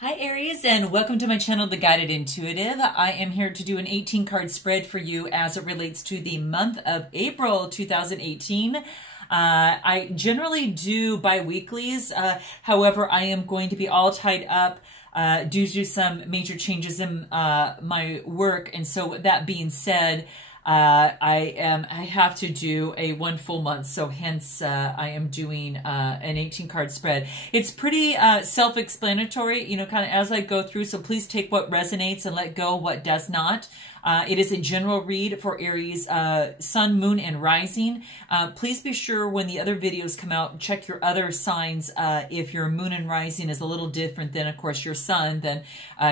Hi Aries, and welcome to my channel, The Guided Intuitive. I am here to do an 18 card spread for you as it relates to the month of April 2018. I generally do bi-weeklies. However, I am going to be all tied up due to some major changes in my work. And so with that being said, I have to do a one full month, so hence I am doing an 18 card spread. It's pretty self-explanatory, you know, kind of as I go through, so please take what resonates and let go what does not. It is a general read for Aries, Sun, Moon, and Rising. Please be sure when the other videos come out, check your other signs. If your Moon and Rising is a little different than, of course, your Sun, then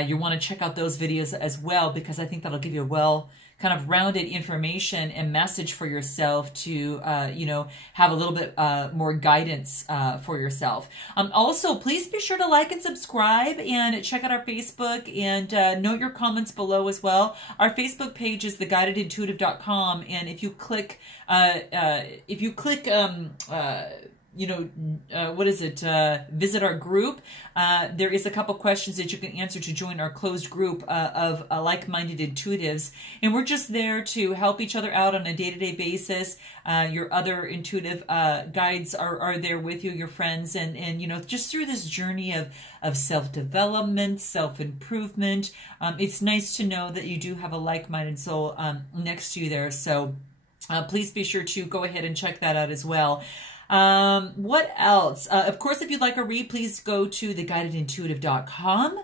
you want to check out those videos as well, because I think that'll give you a kind of rounded information and message for yourself to, you know, have a little bit more guidance for yourself. Also, please be sure to like and subscribe and check out our Facebook and note your comments below as well. Our Facebook page is theguidedintuitive.com, and if you click, visit our group. There is a couple questions that you can answer to join our closed group of like-minded intuitives. And we're just there to help each other out on a day-to-day basis. Your other intuitive guides are there with you, your friends, and you know, just through this journey of self-development, self-improvement. It's nice to know that you do have a like-minded soul next to you there. So please be sure to go ahead and check that out as well. What else? Of course, if you'd like a read, please go to theguidedintuitive.com.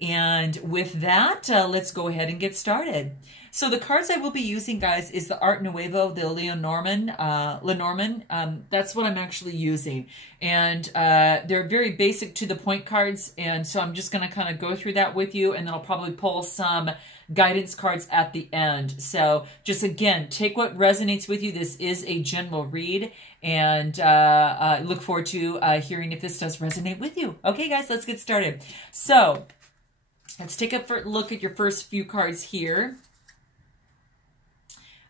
And with that, let's go ahead and get started. So the cards I will be using, guys, is the Art Nouveau, the Lenormand. That's what I'm actually using. And they're very basic to the point cards. And so I'm just going to kind of go through that with you. And then I'll probably pull some guidance cards at the end. So just, again, take what resonates with you. This is a general read. And I look forward to hearing if this does resonate with you. Okay, guys, let's get started. So let's take a look at your first few cards here.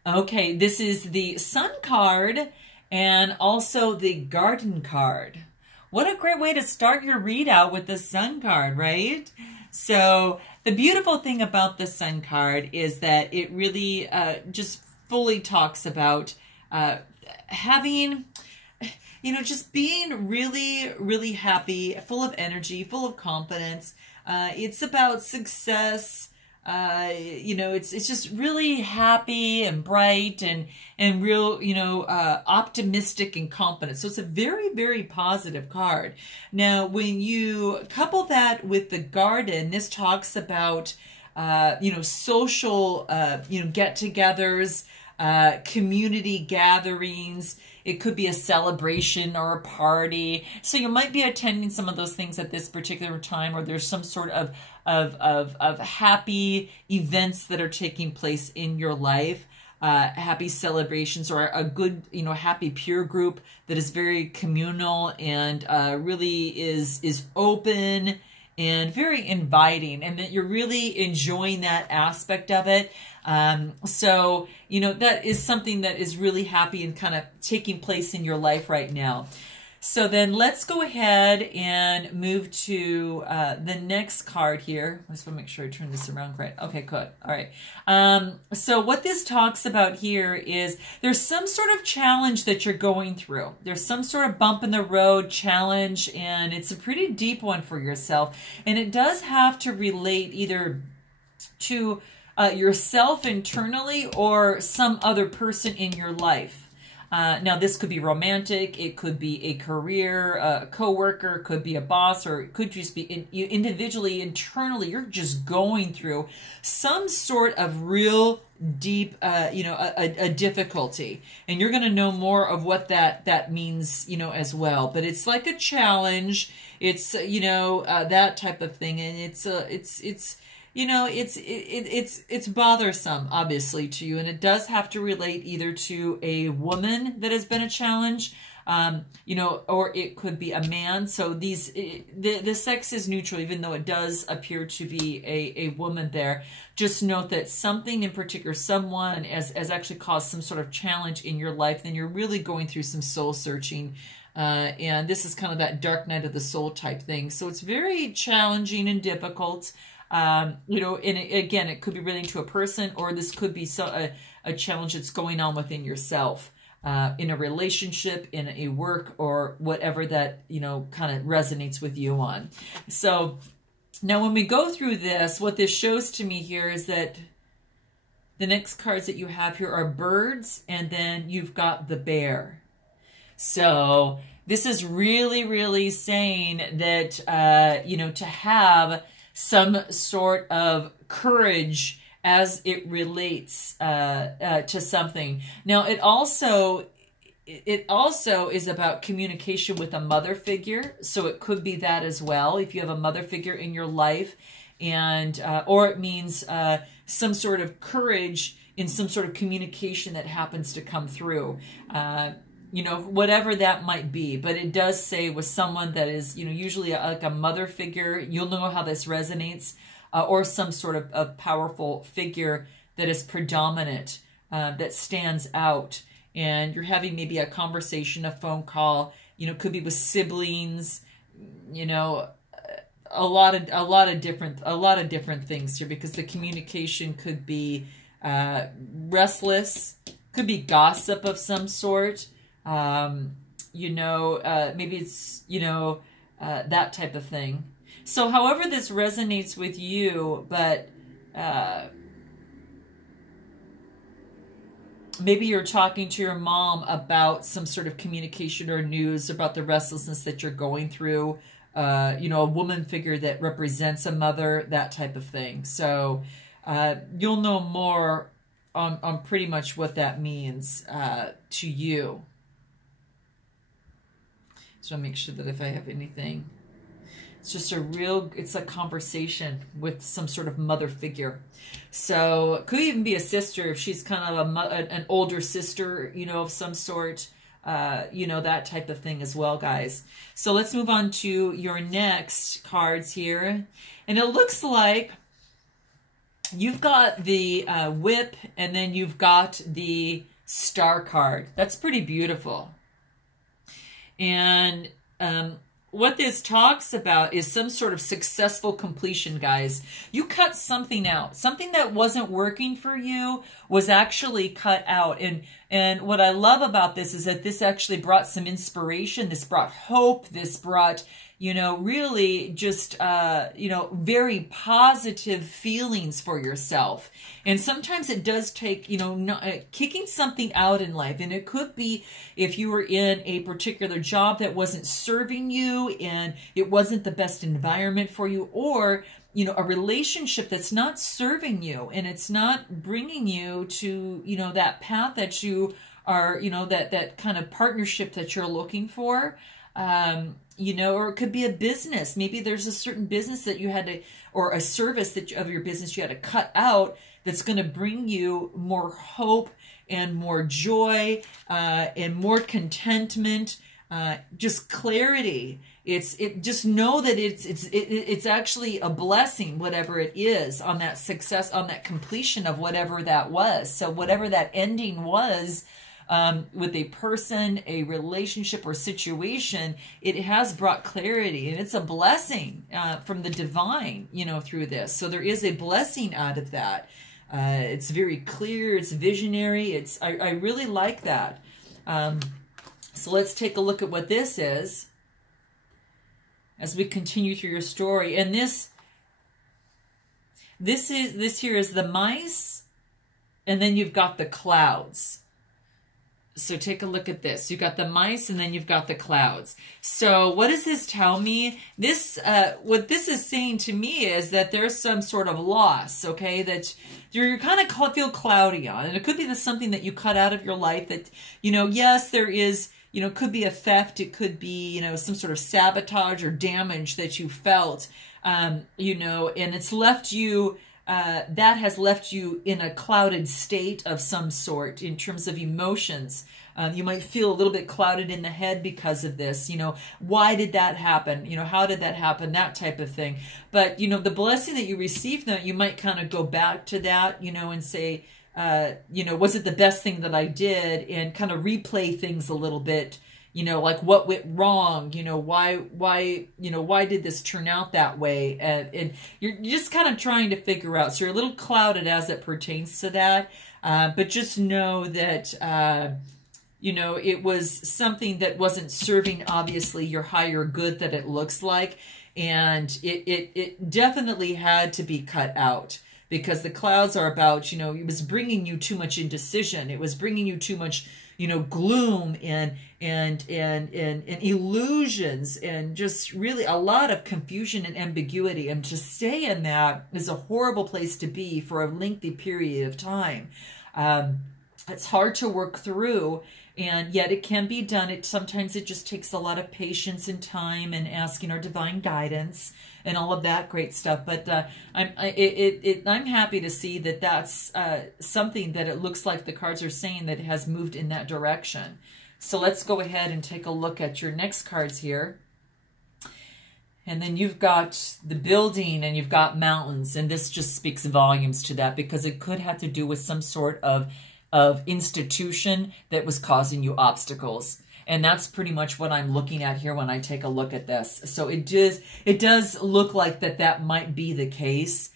Okay, this is the Sun card and also the Garden card. What a great way to start your readout with the Sun card, right? So the beautiful thing about the Sun card is that it really just fully talks about having, you know, just being really, really happy, full of energy, full of confidence. It's about success. You know, it's just really happy and bright and real, you know, optimistic and confident. So it's a very, very positive card. Now, when you couple that with the Garden, this talks about, you know, social, you know, get-togethers, community gatherings. It could be a celebration or a party. So you might be attending some of those things at this particular time, or there's some sort of happy events that are taking place in your life. Happy celebrations, or a good, you know, happy peer group that is very communal and really is open and very inviting, and that you're really enjoying that aspect of it. So, you know, that is something that is really happy and kind of taking place in your life right now. So then let's go ahead and move to the next card here. I just want to make sure I turn this around right. Okay, good. All right. So what this talks about here is there's some sort of challenge that you're going through. There's some sort of bump in the road challenge, and it's a pretty deep one for yourself. And it does have to relate either to yourself internally or some other person in your life. Now, this could be romantic, it could be a career, a coworker, it could be a boss, or it could just be individually, internally, you're just going through some sort of real deep, you know, a difficulty. And you're going to know more of what that means, you know, as well. But it's like a challenge. It's, you know, that type of thing. And it's you know, it's bothersome, obviously, to you. And it does have to relate either to a woman that has been a challenge, you know, or it could be a man. So the sex is neutral, even though it does appear to be a woman there. Just note that something in particular, someone has actually caused some sort of challenge in your life, then you're really going through some soul searching And this is kind of that dark night of the soul type thing. So it's very challenging and difficult. You know, and again, it could be relating to a person, or this could be a challenge that's going on within yourself, in a relationship, in a work, or whatever that, you know, kind of resonates with you on. So now when we go through this, what this shows to me here is that the next cards that you have here are birds, and then you've got the bear. So this is really, really saying that, you know, to have some sort of courage as it relates to something. Now, it also is about communication with a mother figure. So it could be that as well, if you have a mother figure in your life, and or it means some sort of courage in some sort of communication that happens to come through. You know, whatever that might be. But it does say with someone that is, you know, usually like a mother figure. You'll know how this resonates. Or some sort of powerful figure that is predominant, that stands out. And you're having maybe a conversation, a phone call, you know, could be with siblings, you know, a lot of different things here, because the communication could be restless, could be gossip of some sort, you know, maybe it's, you know, that type of thing. So however this resonates with you, but maybe you're talking to your mom about some sort of communication or news about the restlessness that you're going through, you know, a woman figure that represents a mother, that type of thing. So you'll know more on pretty much what that means to you. So I'll make sure that if I have anything, it's just it's a conversation with some sort of mother figure. So it could even be a sister, if she's kind of an older sister, you know, of some sort, you know, that type of thing as well, guys. So let's move on to your next cards here. And it looks like you've got the whip, and then you've got the star card. That's pretty beautiful. And what this talks about is some sort of successful completion, guys. You cut something out. Something that wasn't working for you was actually cut out. And what I love about this is that this actually brought some inspiration. This brought hope. This brought, you know, really just, you know, very positive feelings for yourself. And sometimes it does take, you know, kicking something out in life. And it could be if you were in a particular job that wasn't serving you and it wasn't the best environment for you, or, you know, a relationship that's not serving you and it's not bringing you to, you know, that path that you are, you know, that kind of partnership that you're looking for. You know, or it could be a business. Maybe there's a certain business that you had to, or a service that of your business you had to cut out that's going to bring you more hope and more joy, and more contentment, just clarity. Just know that it's actually a blessing, whatever it is, on that success, on that completion of whatever that was. So whatever that ending was, with a person, a relationship, or situation, it has brought clarity, and it's a blessing from the divine, you know, through this. So there is a blessing out of that. It's very clear. It's visionary. I really like that. So let's take a look at what this is as we continue through your story. And this here is the mice, and then you've got the clouds. So take a look at this. You've got the mice, and then you've got the clouds. So what does this tell me? This, what this is saying to me is that there's some sort of loss, okay, that you're kind of feel cloudy on. And it could be something that you cut out of your life that, you know, yes, there is, you know, could be a theft. It could be, you know, some sort of sabotage or damage that you felt, you know, and it's left you, that has left you in a clouded state of some sort in terms of emotions. You might feel a little bit clouded in the head because of this. You know, why did that happen? You know, how did that happen? That type of thing. But, you know, the blessing that you received, that you might kind of go back to that, you know, and say, you know, was it the best thing that I did? And kind of replay things a little bit, you know, like what went wrong, you know, why, you know, why did this turn out that way? And you're just kind of trying to figure out. So you're a little clouded as it pertains to that. But just know that, you know, it was something that wasn't serving, obviously, your higher good that it looks like. And it definitely had to be cut out, because the clouds are about, you know, it was bringing you too much indecision. It was bringing you too much, you know, gloom and illusions, and just really a lot of confusion and ambiguity. And to stay in that is a horrible place to be for a lengthy period of time. It's hard to work through, and yet it can be done. Sometimes it just takes a lot of patience and time and asking our divine guidance and all of that great stuff. But I'm happy to see that that's something that it looks like the cards are saying that has moved in that direction. So let's go ahead and take a look at your next cards here. And then you've got the building and you've got mountains. And this just speaks volumes to that, because it could have to do with some sort of institution that was causing you obstacles. And that's pretty much what I'm looking at here when I take a look at this. So it does look like that might be the case.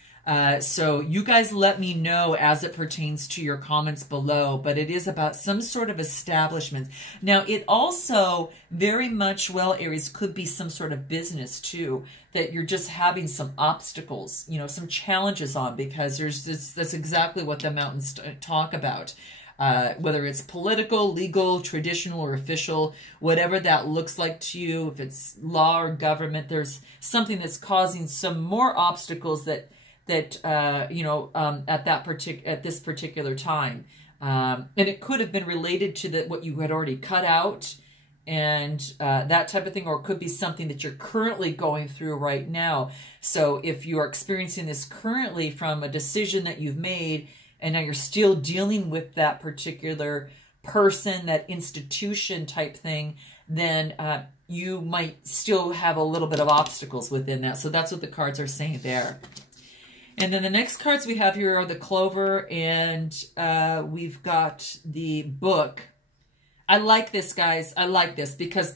So you guys let me know as it pertains to your comments below, but it is about some sort of establishment. Now, it also very much, well, Aries, could be some sort of business too, that you're just having some obstacles, you know, some challenges on, because that's exactly what the mountains talk about. Whether it's political, legal, traditional, or official, whatever that looks like to you, if it's law or government, there's something that's causing some more obstacles that you know, at this particular time, and it could have been related to what you had already cut out, and that type of thing, or it could be something that you're currently going through right now. So if you are experiencing this currently from a decision that you've made, and now you're still dealing with that particular person, that institution type thing, then you might still have a little bit of obstacles within that. So that's what the cards are saying there. And then the next cards we have here are the Clover, and we've got the Book. I like this, guys. I like this because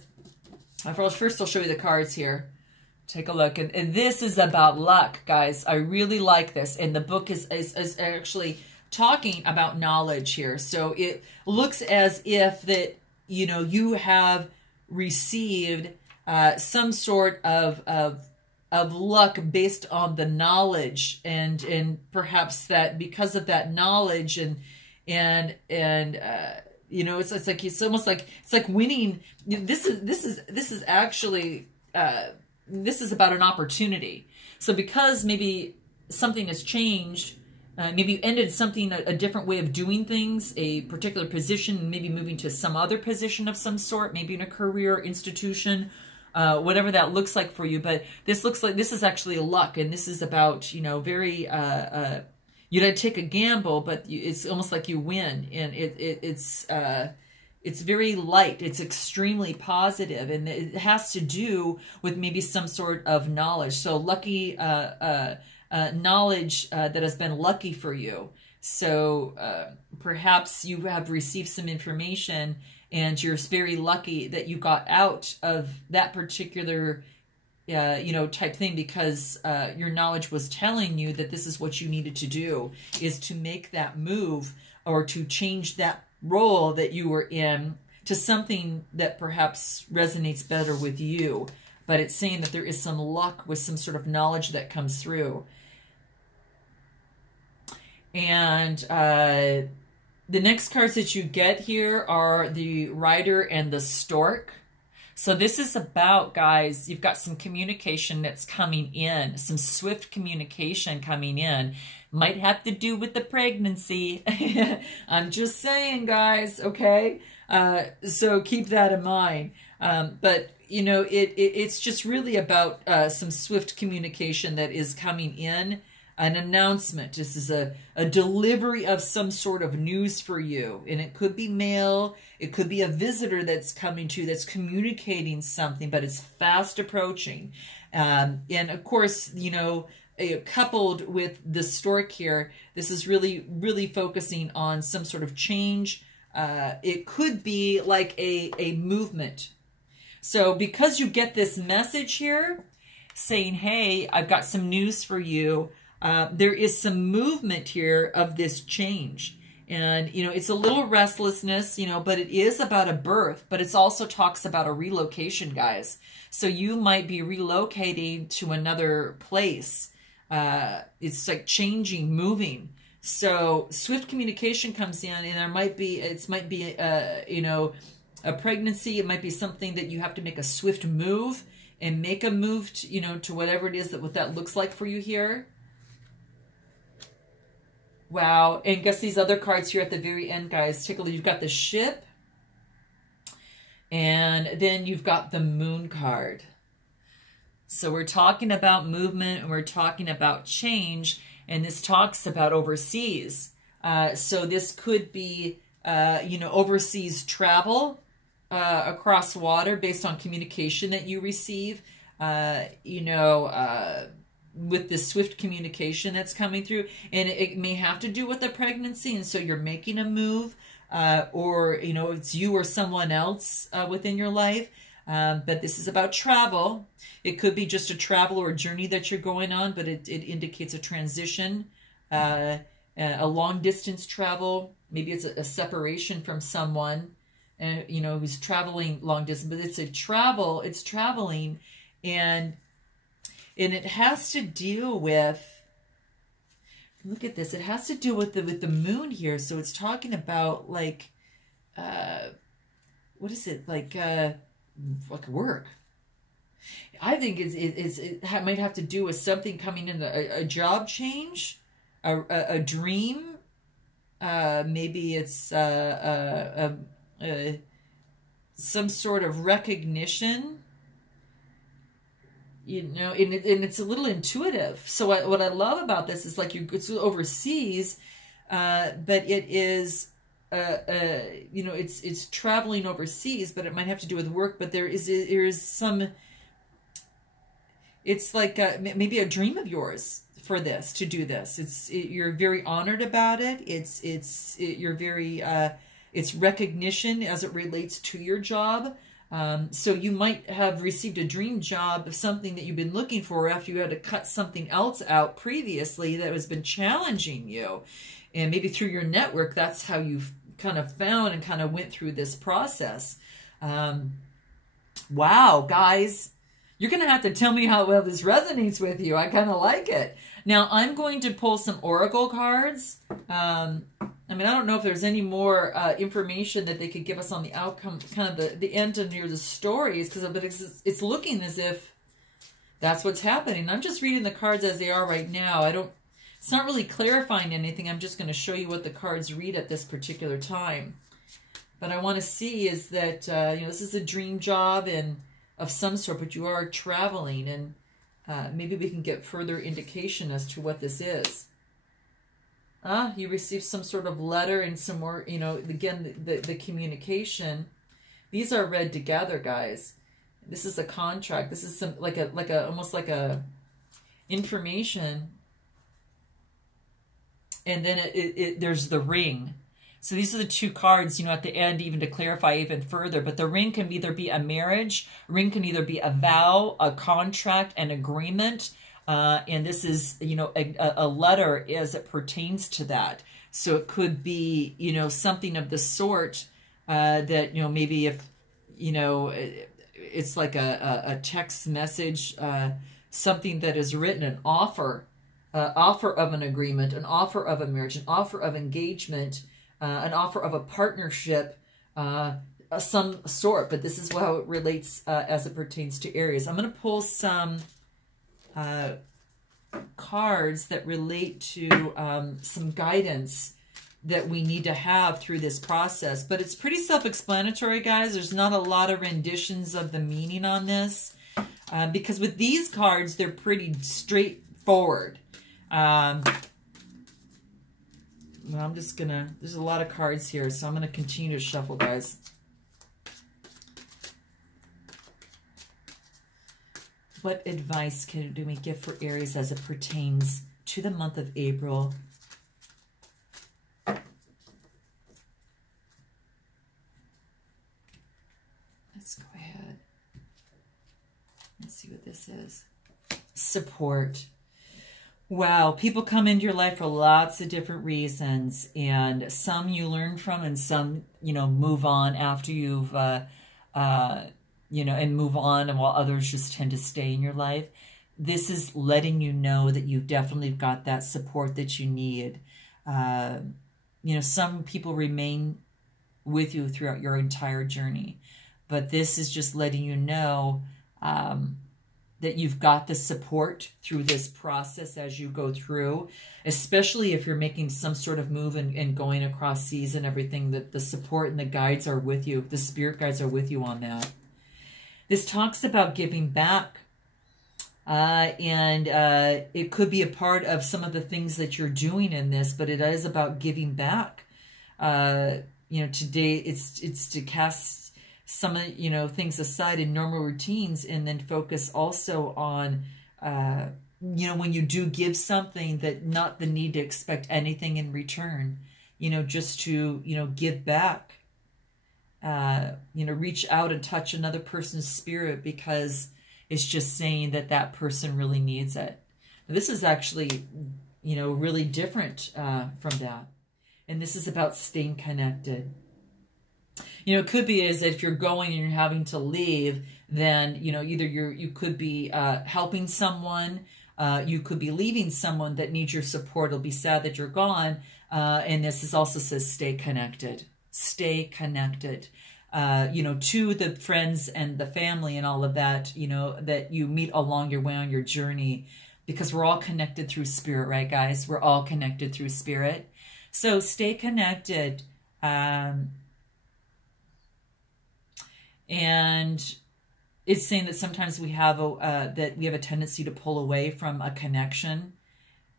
first I'll show you the cards here. Take a look. And this is about luck, guys. I really like this. And the Book is actually talking about knowledge here. So it looks as if that, you know, you have received some sort of luck based on the knowledge, and perhaps that because of that knowledge and you know, it's almost like it's like winning. This is actually this is about an opportunity. So because maybe something has changed, maybe you ended something, a different way of doing things, a particular position, maybe moving to some other position of some sort, maybe in a career institution, whatever that looks like for you. But this looks like this is actually a luck, and this is about, you know, very, you don't take a gamble, but it's almost like you win, and it's very light. It's extremely positive, and it has to do with maybe some sort of knowledge. So lucky, knowledge that has been lucky for you. So perhaps you have received some information, and you're very lucky that you got out of that particular you know, type thing, because your knowledge was telling you that this is what you needed to do, is to make that move or to change that role that you were in to something that perhaps resonates better with you. But it's saying that there is some luck with some sort of knowledge that comes through. And the next cards that you get here are the Rider and the Stork. So this is about, guys, you've got some communication that's coming in, some swift communication coming in. Might have to do with the pregnancy. I'm just saying, guys, okay? So keep that in mind. But, you know, it's just really about some swift communication that is coming in. An announcement. This is a delivery of some sort of news for you. And it could be mail. It could be a visitor that's coming to you that's communicating something, but it's fast approaching. And of course, you know, coupled with the stork here, this is really, really focusing on some sort of change. It could be like a movement So because you get this message here saying, hey, I've got some news for you, there is some movement here of this change. And, you know, it's a little restlessness, you know, but it is about a birth, but it also talks about a relocation, guys. So you might be relocating to another place. It's like changing, moving. So swift communication comes in, and there might be, you know, a pregnancy. It might be something that you have to make a swift move and make a move to, you know, to whatever it is that what that looks like for you here. Wow. And guess these other cards here at the very end, guys. Take a look. You've got the ship. And then you've got the moon card. So we're talking about movement, and we're talking about change. And this talks about overseas. So this could be, you know, overseas travel across water based on communication that you receive. You know, with the swift communication that's coming through, and it may have to do with the pregnancy, and so you're making a move, or you know, it's you or someone else within your life, but this is about travel. It could be just a travel or a journey that you're going on, but it indicates a transition, a long distance travel. Maybe it's a separation from someone, you know, who's traveling long distance, but it's traveling, and it has to deal with, look at this, it has to do with the moon here. So it's talking about like, what is it? Like work. I think it might have to do with something coming in, a job change, a dream. Maybe it's some sort of recognition. You know, and it's a little intuitive. So what I love about this is like it's overseas, but it is, you know, it's traveling overseas, but it might have to do with work. But there is some, it's like maybe a dream of yours for this, to do this. You're very honored about it. You're very, it's recognition as it relates to your job. So you might have received a dream job of something that you've been looking for after you had to cut something else out previously that has been challenging you. And maybe through your network, that's how you've kind of found and kind of went through this process. Wow, guys, you're going to have to tell me how well this resonates with you. I kind of like it. Now, I'm going to pull some oracle cards. I mean, I don't know if there's any more information that they could give us on the outcome, kind of the end and near the stories, but it's looking as if that's what's happening. I'm just reading the cards as they are right now. It's not really clarifying anything. I'm just going to show you what the cards read at this particular time. But I want to see is that, you know, this is a dream job and of some sort, but you are traveling, and maybe we can get further indication as to what this is. You received some sort of letter and some more, you know, again, the communication. These are read together, guys. This is a contract. This is some almost like a information. And then there's the ring. So these are the two cards, you know, at the end, even to clarify even further. But the ring can either be a marriage, ring can either be a vow, a contract, an agreement. And this is, you know, a letter as it pertains to that. So it could be, you know, something of the sort that, you know, maybe if, you know, it's like a text message, something that is written, an offer of an agreement, an offer of a marriage, an offer of engagement, an offer of a partnership, some sort. But this is how it relates as it pertains to Aries. I'm going to pull some cards that relate to some guidance that we need to have through this process. But it's pretty self-explanatory, guys. There's not a lot of renditions of the meaning on this. Because with these cards, they're pretty straightforward. Well, I'm just going to... There's a lot of cards here, so I'm going to continue to shuffle, guys. What advice do we give for Aries as it pertains to the month of April? Let's go ahead. support. Wow, people come into your life for lots of different reasons, and some you learn from, and some, you know, move on after you've, you know, and move on, and while others just tend to stay in your life. This is letting you know that you've definitely got that support that you need. You know, some people remain with you throughout your entire journey, but this is just letting you know that you've got the support through this process as you go through, especially if you're making some sort of move and going across seas and everything, that the support and the guides are with you. The spirit guides are with you on that. This talks about giving back. It could be a part of some of the things that you're doing in this, but it is about giving back. You know, today it's to cast some of, you know, things aside in normal routines, and then focus also on, you know, when you do give something, that not the need to expect anything in return, you know, just to, you know, give back, you know, reach out and touch another person's spirit, because it's just saying that that person really needs it. This is actually, you know, really different from that. And this is about staying connected. You know, it could be as if you're going and you're having to leave, then, you know, either you could be helping someone, you could be leaving someone that needs your support. It'll be sad that you're gone. And this is also says stay connected. Stay connected. You know, to the friends and the family and all of that, you know, that you meet along your way on your journey, because we're all connected through spirit, right, guys? We're all connected through spirit. So stay connected. And it's saying that sometimes we have a tendency to pull away from a connection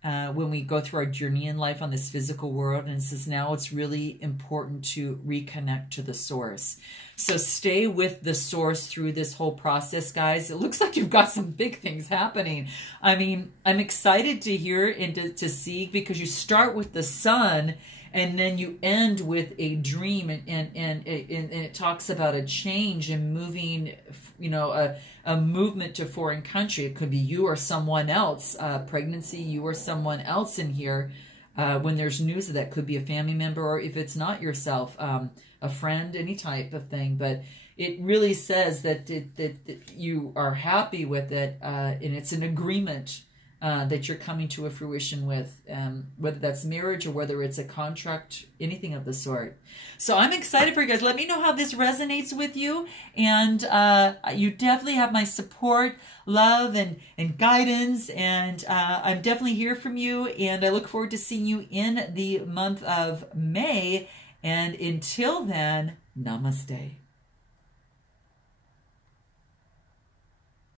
when we go through our journey in life on this physical world. And it says now it's really important to reconnect to the source. So stay with the source through this whole process, guys. It looks like you've got some big things happening. I mean, I'm excited to hear and to see, because you start with the sun, and then you end with a dream, and it talks about a change and moving, you know, a movement to a foreign country. It could be you or someone else, pregnancy, you or someone else in here. When there's news of that, could be a family member, or if it's not yourself, a friend, any type of thing. But it really says that you are happy with it, and it's an agreement that you're coming to a fruition with, whether that's marriage or whether it's a contract, anything of the sort. So I'm excited for you guys. Let me know how this resonates with you. And you definitely have my support, love, and guidance. And I'm definitely here from you. And I look forward to seeing you in the month of May. And until then, namaste.